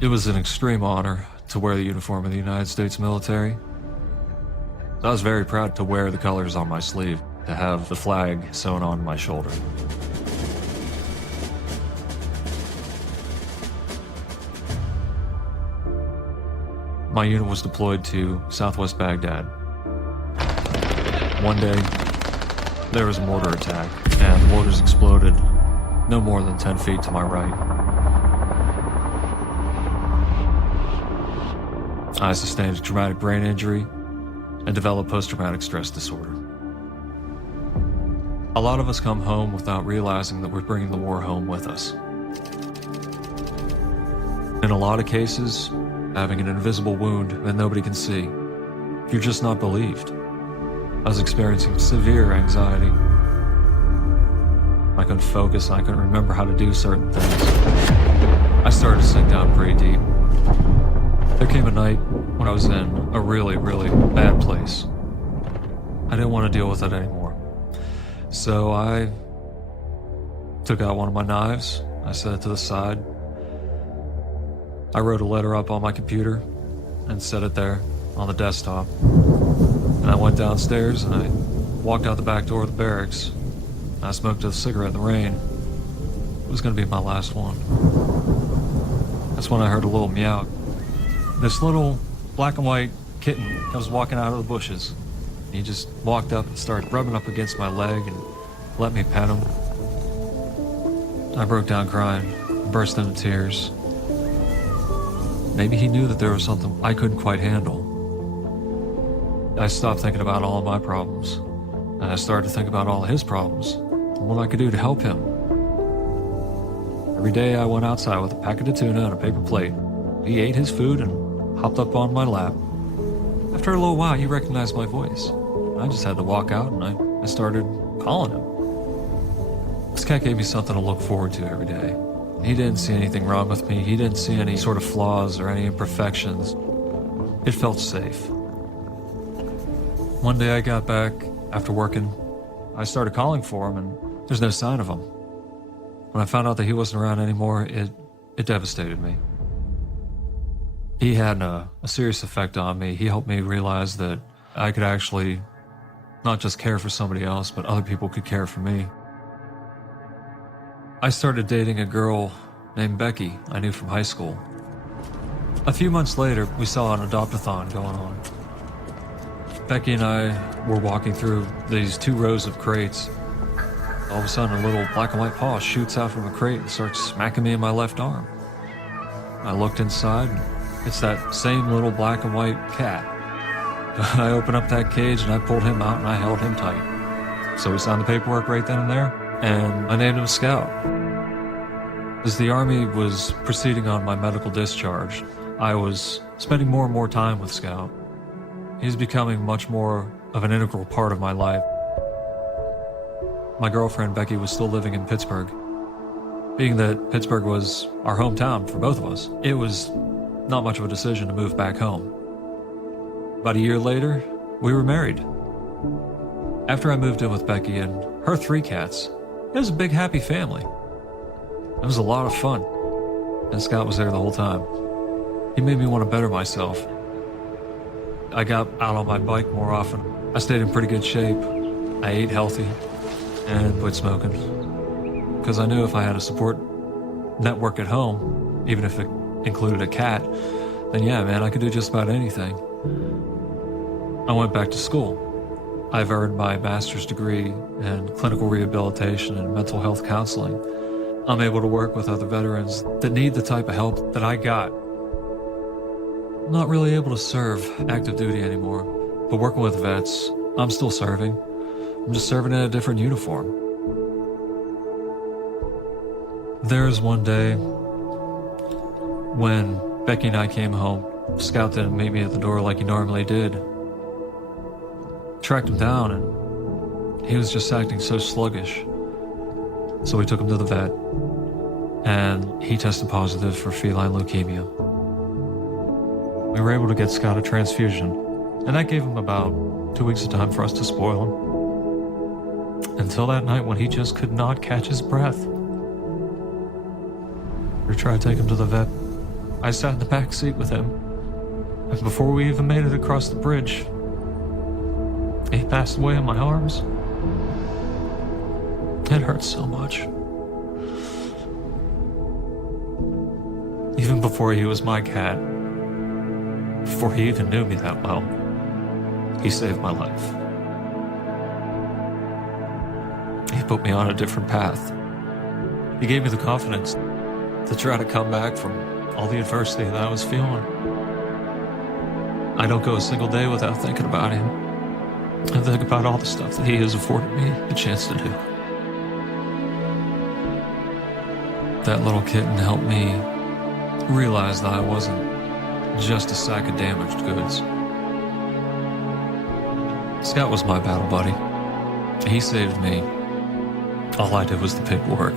It was an extreme honor to wear the uniform of the United States military. I was very proud to wear the colors on my sleeve, to have the flag sewn on my shoulder. My unit was deployed to southwest Baghdad. One day, there was a mortar attack, and the mortars exploded no more than 10 feet to my right. I sustained a traumatic brain injury and developed post-traumatic stress disorder. A lot of us come home without realizing that we're bringing the war home with us. In a lot of cases, having an invisible wound that nobody can see, you're just not believed. I was experiencing severe anxiety. I couldn't focus, I couldn't remember how to do certain things. I started to sink down pretty deep. There came a night when I was in a really, really bad place. I didn't want to deal with it anymore. So I took out one of my knives, I set it to the side. I wrote a letter up on my computer and set it there on the desktop. And I went downstairs and I walked out the back door of the barracks. I smoked a cigarette in the rain. It was going to be my last one. That's when I heard a little meow. This little black and white kitten comes walking out of the bushes. He just walked up and started rubbing up against my leg and let me pet him. I broke down crying, burst into tears. Maybe he knew that there was something I couldn't quite handle. I stopped thinking about all of my problems, and I started to think about all of his problems and what I could do to help him. Every day I went outside with a packet of tuna and a paper plate. He ate his food and hopped up on my lap. After a little while, he recognized my voice. I just had to walk out and I started calling him. This cat gave me something to look forward to every day. He didn't see anything wrong with me. He didn't see any sort of flaws or any imperfections. It felt safe. One day I got back after working. I started calling for him and there's no sign of him. When I found out that he wasn't around anymore, it devastated me. He had a serious effect on me. He helped me realize that I could actually not just care for somebody else, but other people could care for me. I started dating a girl named Becky I knew from high school. A few months later, we saw an adopt-a-thon going on. Becky and I were walking through these 2 rows of crates. All of a sudden, a little black and white paw shoots out from a crate and starts smacking me in my left arm. I looked inside, and it's that same little black and white cat. I opened up that cage and I pulled him out and I held him tight. So we signed the paperwork right then and there, and I named him Scout. As the Army was proceeding on my medical discharge, I was spending more and more time with Scout. He's becoming much more of an integral part of my life. My girlfriend Becky was still living in Pittsburgh. Being that Pittsburgh was our hometown for both of us, it was not much of a decision to move back home. About a year later, we were married. After I moved in with Becky and her 3 cats, it was a big happy family. It was a lot of fun, and Scott was there the whole time. He made me want to better myself. I got out on my bike more often. I stayed in pretty good shape. I ate healthy and quit smoking. Because I knew if I had a support network at home, even if it included a cat, then yeah, man, I could do just about anything. I went back to school. I've earned my master's degree in clinical rehabilitation and mental health counseling. I'm able to work with other veterans that need the type of help that I got. I'm not really able to serve active duty anymore, but working with vets, I'm still serving. I'm just serving in a different uniform. There's one day when Becky and I came home. Scout didn't meet me at the door like he normally did. Tracked him down and he was just acting so sluggish. So we took him to the vet and he tested positive for feline leukemia. We were able to get Scott a transfusion, and that gave him about 2 weeks of time for us to spoil him. Until that night when he just could not catch his breath. We tried to take him to the vet. I sat in the back seat with him, and before we even made it across the bridge, he passed away in my arms. It hurt so much. Even before he was my cat, before he even knew me that well, he saved my life. He put me on a different path. He gave me the confidence to try to come back from all the adversity that I was feeling. I don't go a single day without thinking about him. I think about all the stuff that he has afforded me a chance to do. That little kitten helped me realize that I wasn't just a sack of damaged goods. Scott was my battle buddy. He saved me. All I did was the paperwork.